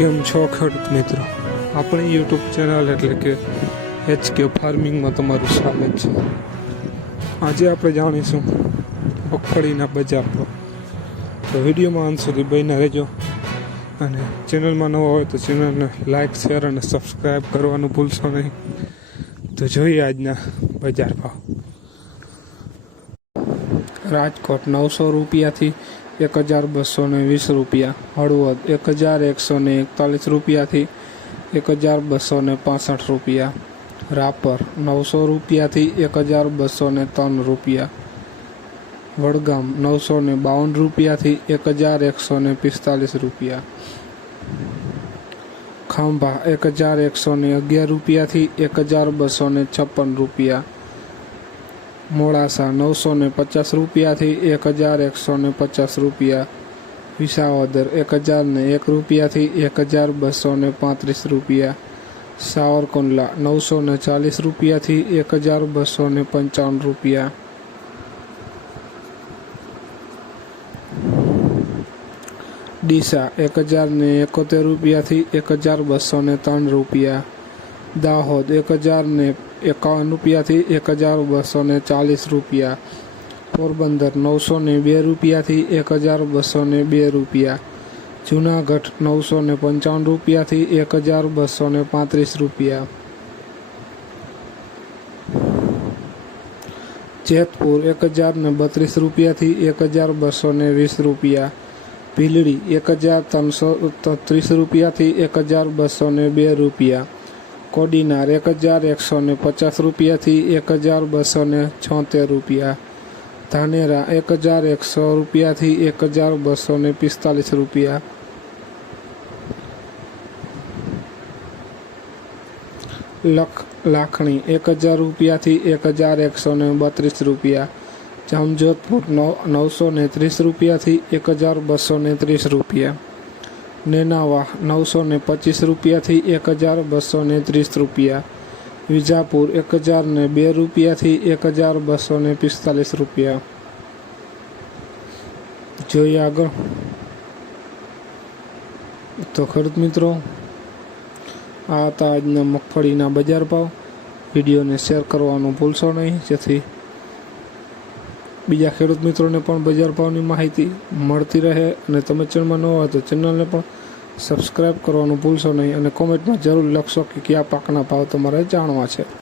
કેમ છો ખેડૂત મિત્રો? આપણી યુટ્યુબ ચેનલ એટલે કે એચ કે ફાર્મિંગમાં તમારું સ્વાગત છે. આજે આપણે જાણીશું મગફળીના બજાર પર. તો વિડીયોમાં અંત સુધી બહીને રહેજો અને ચેનલમાં નવો હોય તો ચેનલને લાઇક શેર અને સબસ્ક્રાઈબ કરવાનું ભૂલશો નહીં. તો જોઈએ આજના બજાર ભાવ. રાજકોટ નવસો રૂપિયાથી એક હજાર બસો ને વીસ રૂપિયા. હળવદ એક હજાર એકસો ને એકતાલીસ રૂપિયાથી એક હજાર બસો ને પાસઠ રૂપિયા. રાપર નવસો રૂપિયાથી એક હજાર બસો ને ત્રણ રૂપિયા. વડગામ નવસો ને બાવન રૂપિયાથી એક હજાર એકસો ને પિસ્તાલીસ રૂપિયા. ખાંભા એક હજાર એકસો ને અગિયાર રૂપિયાથી એક હજાર બસો ને છપ્પન રૂપિયા. મોડાસા નવસો ને પચાસ રૂપિયાથી એક હજાર એકસો ને પચાસ રૂપિયા. વિસાવદર એક હજાર ને એક રૂપિયાથી એક હજાર બસો ને પાંત્રીસ રૂપિયા. સાવરકુંડલા નવસો ને ચાલીસ રૂપિયાથી એક હજાર બસો ને પંચાવન રૂપિયા. ડીસા એક હજાર ને એકોતેર રૂપિયાથી એક હજાર બસો ને ત્રણ રૂપિયા. દાહોદ એક હજાર ને એકાવન રૂપિયાથી એક હજાર બસો ને ચાલીસ રૂપિયા. પોરબંદર નવસો ને બે રૂપિયાથી એક હજાર બસો ને બે રૂપિયા. જુનાગઢ નવસો ને પંચાવન રૂપિયાથી એક હજાર બસો ને પાંત્રીસ રૂપિયા. જેતપુર એક હજાર ને બત્રીસ રૂપિયાથી એક હજાર બસો ને વીસ રૂપિયા. ભીલડી એક હજાર ત્રણસો ત્રીસ રૂપિયાથી એક હજાર બસો ને બે રૂપિયા. કોડીનાર એક હજાર એકસો ને પચાસ રૂપિયાથી એક હજાર બસો ને છોતેર રૂપિયા. ધાનેરા એક હજાર એકસો રૂપિયાથી એક હજાર બસો ને પિસ્તાલીસ રૂપિયા. લખ લાખણી એક હજાર રૂપિયાથી એક હજાર એકસો ને બત્રીસ રૂપિયા. જામજોધપુર નવ નવસો ને ત્રીસ રૂપિયાથી એક હજાર બસો ને ત્રીસ રૂપિયા. નેનાવા નવસો ને પચીસ રૂપિયાથી એક હજાર બસો ને ત્રીસ રૂપિયા. વિજાપુર એક હજાર ને બે રૂપિયાથી એક હજાર બસો ને પિસ્તાલીસ રૂપિયા. જોઈએ આગળ. તો ખેડૂત મિત્રો, આ હતા આજના મગફળીના બજાર ભાવ. વિડીયોને શેર કરવાનું ભૂલશો નહીં. જેથી બીજા ખેડૂત મિત્રોને પણ બજાર ભાવની માહિતી મળતી રહે અને તમે ચેનલમાં ન હોય તો ચેનલને પણ સબસ્ક્રાઈબ કરવાનું ભૂલશો નહીં અને કોમેન્ટમાં જરૂર લખશો કે કયા પાકના ભાવ તમારે જાણવા છે.